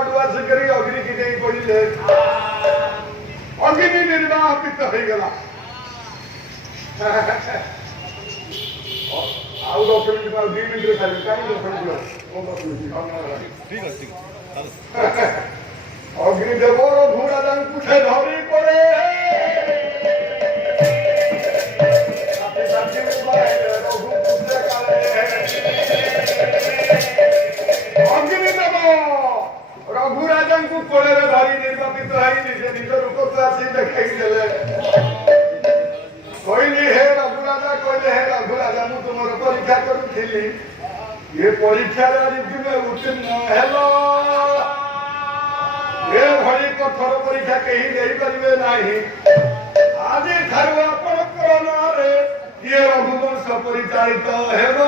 आड़ू आसिक अग्नि की नहीं पड़े अग्नि निर्वापित हो गला आउ 10 मिनट 2 मिनट खाली कहीं 10 मिनट ठीक है अग्निदेव रघुराजा कुठे धरी पड़े अग्निदेव रघुराजा कोड़े धरी निर्वापित है निज रूप को आसी देखा कहली हे रघुराजा कहले हे रघुराजा मु तुम परीक्षा करुली ये परीक्षा तुम उत्तीर्ण हेलो ये भली कठोर परीक्षा कहीं नहीं पारे ना आज ठार आपणकर नारे ये रघुवंश परिचालित हेब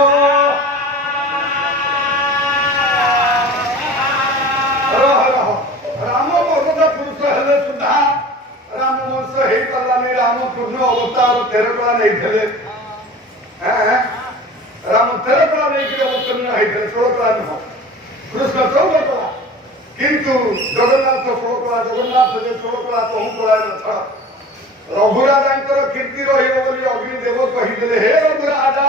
राम पर्वत पुरुष हेले सुधा राम वंश हो पारानी राम पूर्ण अवतार 13 कला नहीं राम 13 कला नहीं अवतीर्ण होते 16 कला नुह कृष्ण 14 कला किंतु जगन्नाथ 16 कला जगन्नाथ 16 कला कहूँ कला न रघुराजा कीर्ति रही अग्निदेव कहीदे हे रघुराजा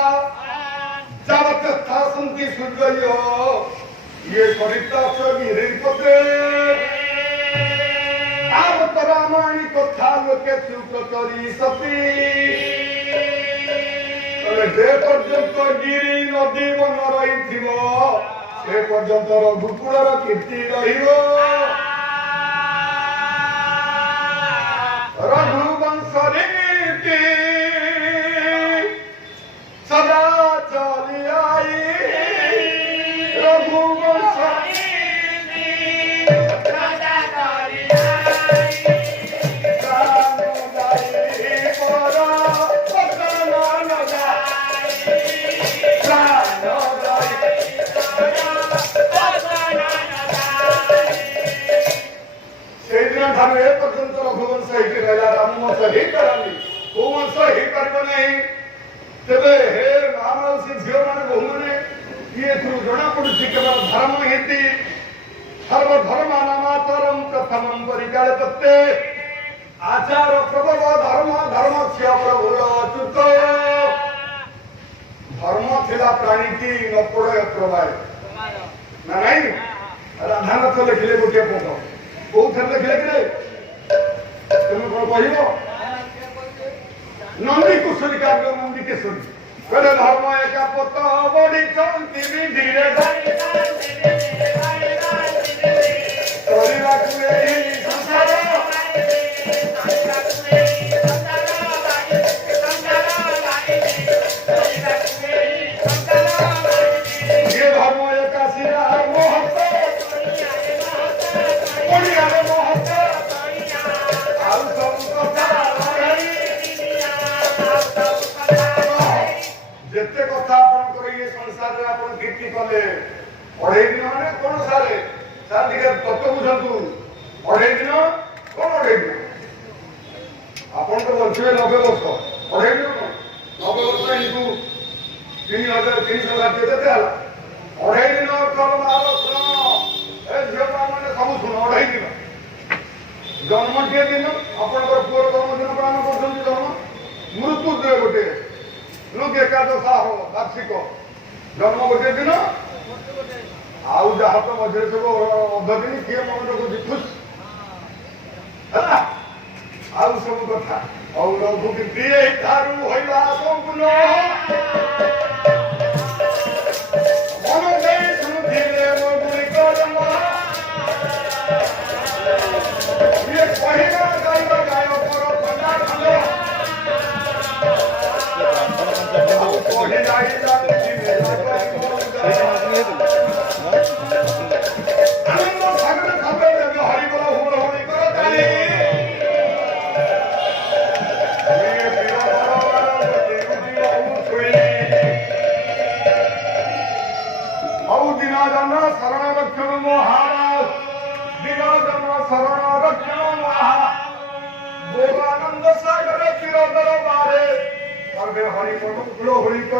जावत था सुनती सूर्य ये चरित्र गिरिपते रामायणी कथा लोके सुप्रचरी सती जे पर्यंत गिरी नदी मन रही से पर्यंत रघुकुलर कीर्ति रघुवंश रीति सदा चली आई रघुवंश पर्यंत रघुवंश रामवंश हो पारानी कौ वंश हो पार नहीं तेरे हे महामाउसी झील मैंने बहु मैंने ये जना पड़ी केवल धर्म हिंदी सर्वधर्म नामातरम प्रथम परिकाल पत्ते आचार प्रभव धर्म धर्म से प्रभुर धर्म थिला प्राणी की न पड़े प्रभाव ना नहीं राधानाथ लिखिले गोटे पद कौ थे लिखिले कि तुम कौन कह नंदी कुशली काव्य नंदी केशरी कहले धर्म एका पत बड़ी चंती विधि ये धर्म एका शिरा मोहत जिते कथा ये संसार में कीर्ति कले 2.5 दिन मैंने कौन सारे सार टे तत्व बुझु 2.5 दिन कौन 2.5 दिन आपन तो बंचे 90 वर्ष 2.5 दिन 90 वर्ष इंटू 3,300 देते 2.5 दिन कल महाराष्ट्र मैंने सब शुण 2.5 दिन जन्म के दिन आपण पुअर जन्मदिन पालन कर जन्म मृत्यु दे गोटे लोक एकादश हो वार्षिक जन्म गोटे दिन आउ जहाँ तो मझे सब अध दिन किए मन रखुची खुश है आउ सब कथा और रघु कीर्ति ठारू होइबा संपूर्ण मन देई सुनुथिले मो गुरी करम ये पहिला गाइबा गायो पर फंडा खलो कोही जाई जाती आनंद सागर खबे हरि बोला हुड़ होड़ी करो ताली दिनाजन शरण रक्षण महाराज दिनाजन शरण रक्षण महाराज गोगानंद सागर चिरदर बारे सर्वे हरि पद कुल होली